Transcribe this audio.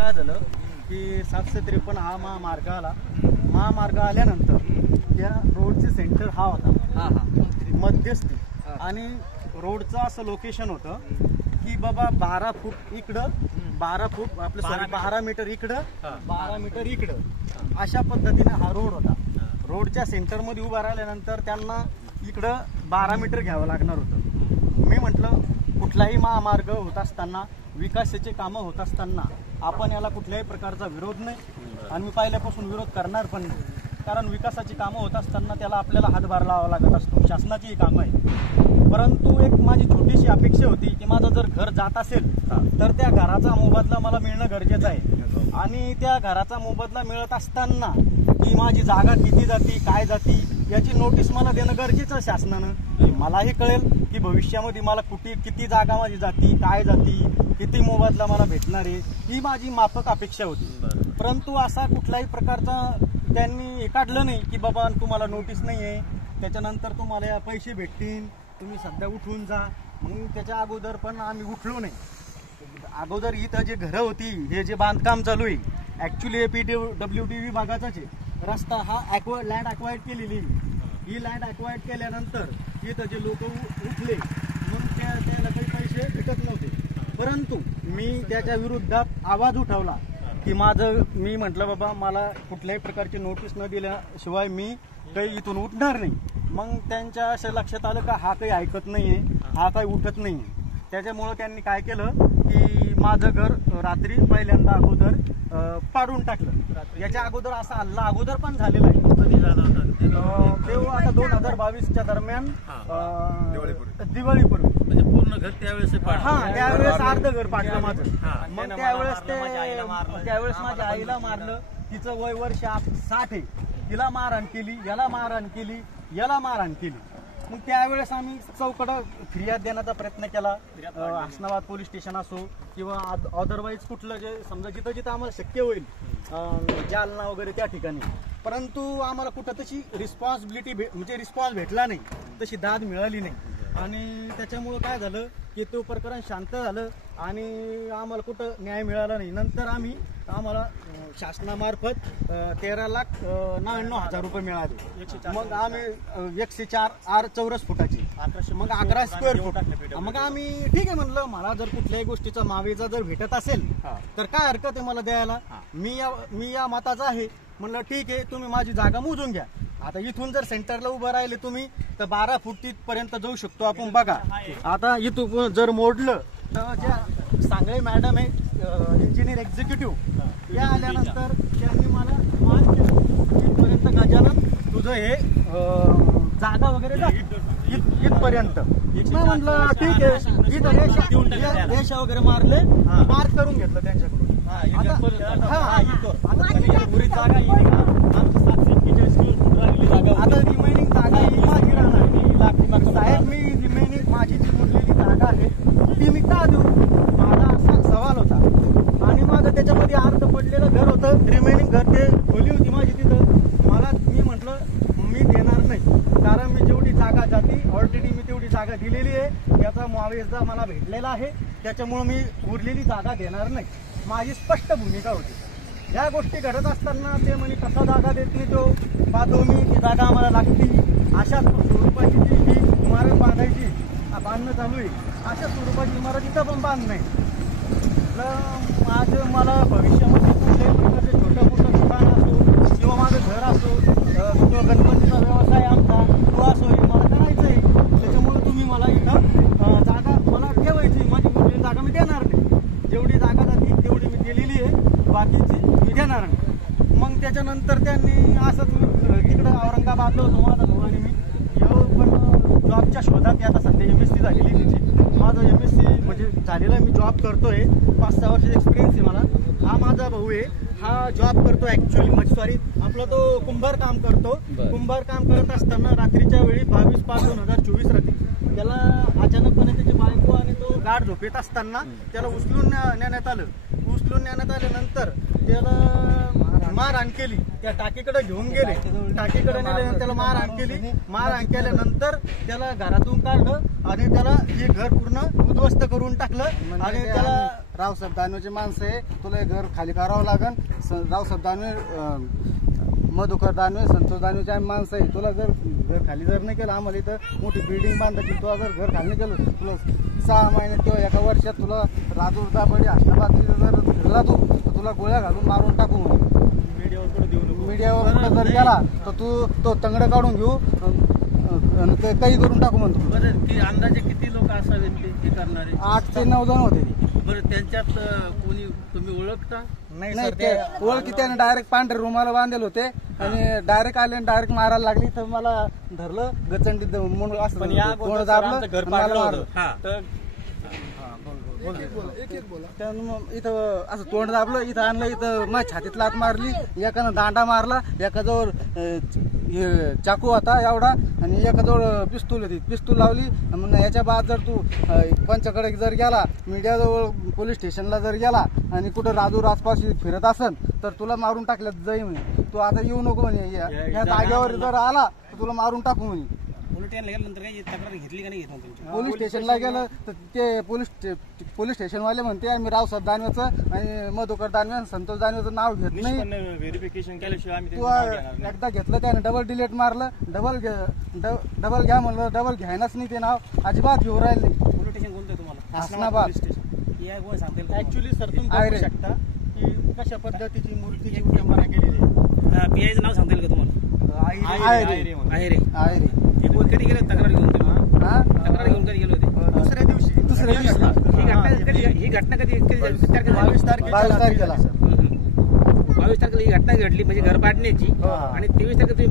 काय झालं की 753 हा महामार्ग आला. महामार्ग आल्यानंतर त्या रोडचे सेंटर हा होता मध्यस्थी, आणि रोडचं असं लोकेशन होतं की बाबा 12 फूट इकडं, 12 फूट आपलं 12 मीटर इकडं, 12 मीटर इकडं, अशा पद्धतीने हा रोड होता. रोडच्या सेंटरमध्ये उभा राहिल्यानंतर त्यांना इकडं 12 मीटर घ्यावं लागणार होतं. मी म्हटलं कुठलाही महामार्ग होत असताना, विकासाचे कामं होत असताना आपण याला कुठल्याही प्रकारचा विरोध नाही, आणि मी पहिल्यापासून विरोध करणार पण नाही. कारण विकासाची कामं होत असताना त्याला आपल्याला हातभार लावावा लागत असतो, शासनाचीही कामं आहे. परंतु एक माझी छोटीशी अपेक्षा होती की माझं जर घर जात असेल तर त्या घराचा मोबदला मला मिळणं गरजेचं आहे, आणि त्या घराचा मोबदला मिळत असताना की माझी जागा किती जाती, काय जाती, याची नोटीस मला देणं गरजेचं आहे शासनानं, की मलाही कळेल की भविष्यामध्ये मला किती जागा माझी जाती, काय जाती, किती मोबदला मला भेटणार आहे, ही माझी माफक अपेक्षा होती. परंतु असा कुठल्याही प्रकारचा त्यांनी काढलं नाही की बाबा तुम्हाला नोटीस नाही आहे, त्याच्यानंतर तुम्हाला पैसे भेटतील, तुम्ही सध्या उठून जा. मग त्याच्या अगोदर पण आम्ही उठलो नाही. अगोदर इथं जे घरं होती, हे जे बांधकाम चालू आहे, ॲक्च्युली PWD विभागाचाच आहे. रस्ता हा लँड अक्वायर्ड केलेली आहे. ही लँड अक्वायर्ड केल्यानंतर इथं जे लोक उठले, मग त्याला काही पैसे भेटत नव्हते. परंतु मी त्याच्या विरुद्धात आवाज उठवला की मी म्हटलं बाबा मला कुठल्याही प्रकारची नोटीस न दिल्याशिवाय मी काही इथून उठणार नाही. मग त्यांच्या असं लक्षात आलं का हा काही ऐकत नाही आहे, हा काही उठत नाही आहे. त्याच्यामुळं त्यांनी काय केलं की माझं घर रात्री पहिल्यांदा अगोदर पाडून टाकलं. याच्या अगोदर असा हल्ला अगोदर पण झालेला आहे. तेव्हा आता 2022च्या दरम्यान दिवाळीपूर्वी म्हणजे पूर्ण घर त्यावेळेस त्यावेळेस अर्ध घर पाडलं माझं. मग त्यावेळेस माझ्या आईला मारलं. तिचं वय वर्ष 60 आहे. तिला मारहाण केली, याला मारहाण केली, याला मारहाण केली. मग त्यावेळेस आम्ही चौकडं फिर्याद देण्याचा प्रयत्न केला. हसनाबाद पोलीस स्टेशन असो किंवा अदरवाईज कुठलं जे समजा जिथं जिथं आम्हाला शक्य होईल, जालना वगैरे त्या ठिकाणी. परंतु आम्हाला कुठं तशी रिस्पॉन्स भेटला नाही, तशी दाद मिळाली नाही. आणि त्याच्यामुळं काय झालं की तो प्रकरण शांत झालं आणि आम्हाला कुठं न्याय मिळाला नाही. नंतर आम्हाला शासनामार्फत 13,99,000 रुपये मिळाले. मग आम्ही 104 चौरस फुटाची, मग 11 स्क्वेअर फूट. मग आम्ही ठीक आहे म्हणलं, मला जर कुठल्याही गोष्टीचा मावेजा जर भेटत असेल तर काय हरकत आहे मला द्यायला. मी या मताचा आहे. म्हणलं ठीक आहे, तुम्ही माझी जागा मोजून घ्या. आता इथून जर सेंटरला उभं राहिले तुम्ही तर 12 फूट तिथपर्यंत जाऊ शकतो आपण. बघा आता इथून जर मोडलं तर ज्या सांगळे मॅडम आहे इंजिनियर एक्झिक्युटिव्ह, या आल्यानंतर त्यांनी मला मान केलं इथपर्यंत, गजानन तुझं हे जागा वगैरे इथपर्यंत. म्हटलं ठीक आहे, इथं रेषा वगैरे मारले, मार्क करून घेतलं त्यांच्याकडून. आता रिमेनिंग जागा ही माझी राहणार साहेब. मी रिमेनिंग माझी जी उरलेली जागा आहे ती मी का देऊ, माझा असा सवाल होता. आणि माझं त्याच्यामध्ये अर्ध पडलेलं घर होतं, रिमेनिंग घर ते खोली होती माझी तिथं. मी म्हटलं मी देणार नाही, कारण मी जेवढी जागा जाती ऑलरेडी मी तेवढी जागा दिलेली आहे, याचा मुआवजा मला भेटलेला आहे. त्याच्यामुळं मी उरलेली जागा देणार नाही, माझी स्पष्ट भूमिका होती. या गोष्टी घडत असताना ते म्हणे कसा जागा देत नाही तो, पाहतो मी ती जागा आम्हाला लागती. अशा स्वरूपाची जी इमारत बांधायची, बांधणं चालू आहे, अशा स्वरूपाची इमारत इथं पण बांध नाही. तर मला भविष्यामध्ये कुठल्याही प्रकारचे छोटं मोठं दुकान असो किंवा माझं घर असो किंवा गणपतीचा व्यवसाय आमचा तो असो, हे मला करायचं आहे. त्याच्यामुळे तुम्ही मला इथं जागा मला ठेवायची, माझी कुठली जागा मी देणार नाही. जेवढी जागा जाती तेवढी मी दिलेली आहे, बाकीची मी देणार नाही. मग त्याच्यानंतर त्यांनी असं तिकडं औरंगाबादला होतो माझा भाऊ आणि मी, पण जॉबच्या शोधात आता सध्या MSc झालेली तिची. माझं MSc म्हणजे झालेलं आहे, मी जॉब करतोय, 5-6 वर्षाचा एक्सपिरियन्स आहे मला. हा माझा भाऊ आहे, हा जॉब करतो ॲक्च्युअली म्हणजे सॉरी आपला तो कुंभार काम करतो. कुंभार काम करत असताना रात्रीच्या वेळी 22/5/2024 रात्री त्याला अचानकपणे त्याची बायको आणि तो गाढ झोपेत असताना त्याला उचलून नेण्यात आलं. उचलून नेण्यात आल्यानंतर त्याला मारहाण केली. त्या टाकीकडे घेऊन गेले, टाकीकडे नेल्यानंतर त्याला मारहाण केली. मारहाण केल्यानंतर त्याला घरातून काढलं आणि त्याला हे घर पूर्ण उद्ध्वस्त करून टाकलं आणि त्याला रावसाहेब दानवेचे माणसं आहे, तुला हे घर खाली करावं लागेल. रावसाहेब दानवे, मधुकर दानवे, संतोष दानवेचे आम्ही माणसं आहे. तुला जर घर खाली जर नाही केलं, आम्हाला इथं मोठी बिल्डिंग बांधायची, तुला जर घर खाली नाही केलं, तुला 6 महिन्यात किंवा एका वर्षात तुला राजूर दाबडी हसनाबाद जर फिरला तू, तर तुला गोळ्या घालून मारून टाकू म्हणून. मीडियावर जर गेला तर तू तो तंगड काढून घेऊ आणि काही करून टाकू म्हणतो. बरं, की अंदाजे किती लोक असावेत हे करणारे? 8 ते 9 जण होते. बरं, त्यांच्यात कोणी तुम्ही ओळखता? नाही, ते ओळखी त्याने डायरेक्ट पांढरे रुमाला बांधलेले होते आणि डायरेक्ट आले आणि डायरेक्ट मारायला लागली. तर मला धरलं गचंडी म्हणून असं तोंड दाबलं. त्यानं मग इथं असं तोंड दाबलं, इथं आणलं, इथं माझ्या छातीत लात मारली, एकानं दांडा मारला, एकाजवळ चाकू होता एवढा आणि एकाजवळ पिस्तूल होती, पिस्तूल लावली. मग याच्या बाद जर तू पंचाकडे जर गेला, मीडियाजवळ पोलीस स्टेशनला जर गेला आणि कुठं राजूर आसपास फिरत असन तर तुला मारून टाकल्यात जाई म्हणे. तू आता येऊ नको म्हणे, या जागेवर जर आला तर तुला मारून टाकू म्हणे. पोलीस स्टेशनला गेलं तर ते पोलीस स्टेशनवाले म्हणते आम्ही रावसाहेब दानवेचं आणि मधुकर दानवे आणि संतोष दानवेचं नाव घेत नाही. व्हेरिफिकेशन केल्याशिवाय तू एकदा घेतलं त्याने डबल डिलीट मारलं, डबल घ्या म्हणलं, डबल घ्यायनाच नाही ते नाव, अजिबात घेऊ राहिले नाही. पोलीस स्टेशन कोणतं तुम्हाला? हसनाबाद. ऍक्च्युली सर तुम्ही बघू शकता की कशा पद्धतीची मूर्तीची उद्यमना केलेली आहे. पीआयचं नाव सांगता येईल का तुम्हाला? आहेरे. कधी गेले तक्रार घेऊन? तक्रार घेऊन कधी गेले होते? दुसऱ्या दिवशी. ही घटना कधी 22 तारखेला 22 तारखेला ही घटना घडली म्हणजे घर पाडण्याची, आणि 23 तारखेला तुम्ही